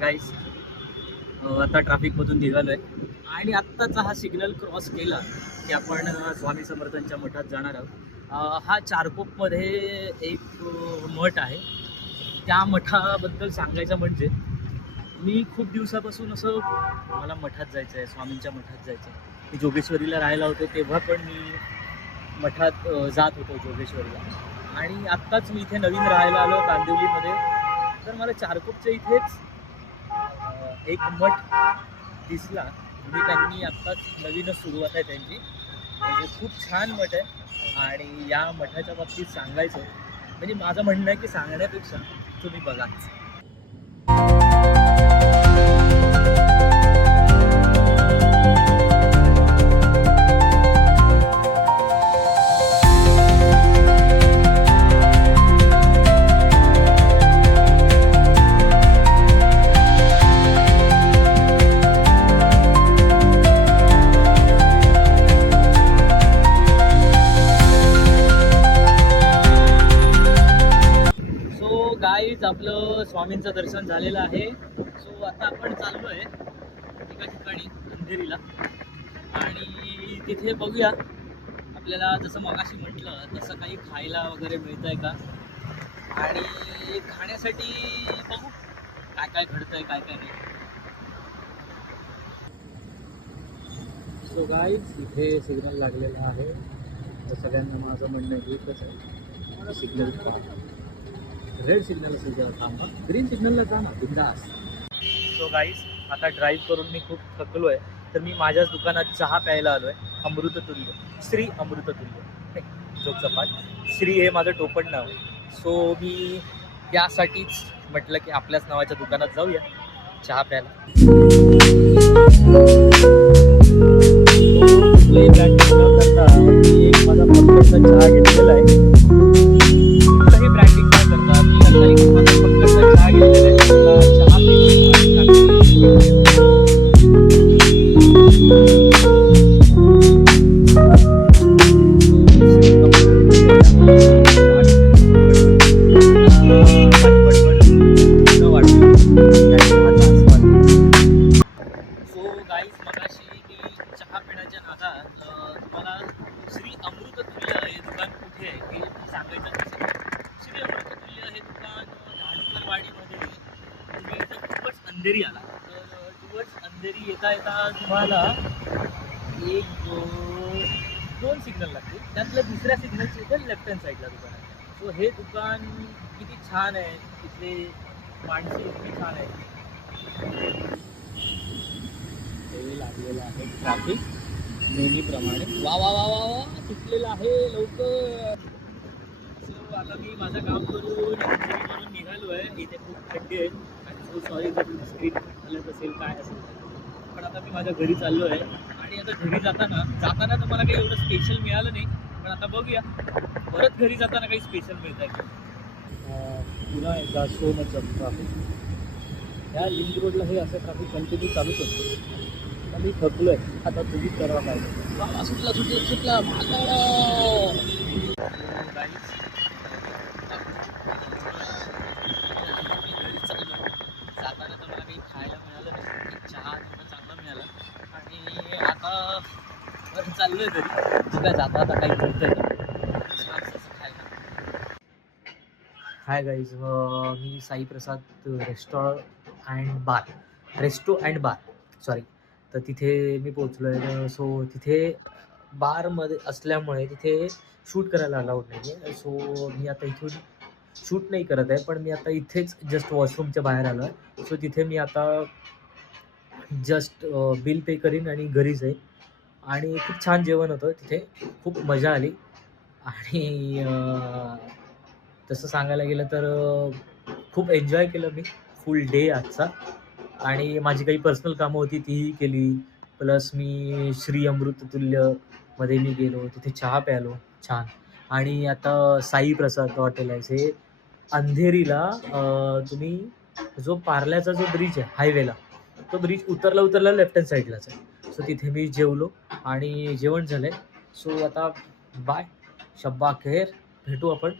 गाईस, आता ट्रॅफिकमधून निघालो आहे आणि आत्ताचा हा सिग्नल क्रॉस केला की आपण स्वामी समर्थांच्या मठात जाणार आहोत. हा चारकोपमध्ये एक मठ आहे. त्या मठाबद्दल सांगायचं म्हणजे मी खूप दिवसापासून असं मला मठात जायचं आहे, स्वामींच्या मठात जायचं आहे. मी जोगेश्वरीला राहायला होतो तेव्हा पण मी मठात जात होतो जोगेश्वरीला, आणि आत्ताच मी इथे नवीन राहायला आलो कांदिवलीमध्ये. तर मला चारकोपच्या इथेच एक मठ दिसला. म्हणजे त्यांनी आत्ताच नवीनच सुरुवात आहे त्यांची, म्हणजे खूप छान मठ आहे. आणि या मठाच्या बाबतीत सांगायचं म्हणजे माझं म्हणणं आहे की सांगण्यापेक्षा तुम्ही बघा. गाईज, आपलं स्वामींचं दर्शन झालेलं आहे. सो आता आपण चाललो आहे एका ठिकाणी अंधेरीला, आणि तिथे बघूया आपल्याला जसं मगाशी म्हटलं तसं काही खायला वगैरे मिळतं आहे का, आणि खाण्यासाठी बघू काय काय घडतंय काय काय नाही. सो गाईज, इथे सिग्नल लागलेला आहे. तर सगळ्यांना माझं म्हणणं एकच आहे, सिग्नल रेड सिग्नल असेल तर थांबा, ग्रीन सिग्नलला जा ना बिंदास. सो गाईज, आता ड्राईव्ह करून मी खूप थकलो आहे. तर मी माझ्याच दुकानात चहा प्यायला आलो आहे. अमृततुल्य, श्री अमृततुल्य, जोगचा पाठ. श्री हे माझं टोपण नाव आहे. सो मी यासाठीच म्हटलं की आपल्याच नावाच्या दुकानात जाऊया चहा प्यायला. एक माझा पक्कडचा चहा घेतलेला आहे. चहा पिण्याच्या नादात तुम्हाला श्री अमृततुल्य हे दुकान कुठे आहे हे सांगायचं असेल. श्री अमृततुल्य हे दुकान धाणुकरवाडीमध्ये. तुम्ही इथं टुवर्ड्स अंधेरी आला तर टुवर्ड्स अंधेरी येता येता तुम्हाला एक दोन सिग्नल लागतील. त्यातल्या दुसऱ्या सिग्नलच्या इथे लेफ्ट हँड साईडला दुकान आहे. सो हे दुकान किती छान आहे, तिथले माणसं किती छान आहे. लागलेलं आहे ट्रॅफिक नेहमीप्रमाणे. वा वा वा वा वा सुटलेलं आहे लवकर. सो आता मी माझं काम करून निघालो आहे. इथे खूप थंडी आहे आणि सो सॉरी जर स्क्रीन हलत असेल काय असेल, पण आता मी माझ्या घरी चाललो आहे. आणि आता घरी जाताना तर मला काही एवढं स्पेशल मिळालं नाही, पण आता बघूया परत घरी जाताना काही स्पेशल मिळत आहे. पुन्हा एकदा सो मच ट्रॅफिक. या लिंक रोडला हे असं ट्रॅफिक कंटिन्यू चालूच असतं. मी थकलोय, आता तुम्ही करायला पाहिजे. सुटला जाताना तर मला काही खायला मिळालं नाही. चहा चांगला मिळाला आणि आता परत चाललोय घरी. काय जाता आता काही मिळतंय खायला. Hi guys, me Sai Prasad resto and bar sorry, तर तिथे मी पोचलो आहे. सो तिथे बारमध्ये असल्यामुळे तिथे शूट करायला अलाउड नाही आहे. सो मी आता इथून शूट नाही करत आहे, पण मी आता इथेच जस्ट वॉशरूमच्या बाहेर आलो आहे. सो तिथे मी आता जस्ट बिल पे करीन आणि घरी जाईन. आणि खूप छान जेवण होतं तिथे, खूप मजा आली. आणि तसं सांगायला गेलं तर खूप एन्जॉय केलं मी फुल डे आजचा. आणि माझी काही पर्सनल कामं होती तीही केली. प्लस मी श्री अमृततुल्यमध्ये मी गेलो, तिथे चहा प्यालो छान. आणि आता साई प्रसाद हॉटेल आहे हे अंधेरीला. तुम्ही जो पार्ल्याचा जो ब्रिज आहे हायवेला, तो ब्रिज उतरला लेफ्ट हँड साईडलाच आहे. सो तिथे मी जेवलो आणि जेवण झालं आहे. सो आता बाय, शब्बा खैर, भेटू आपण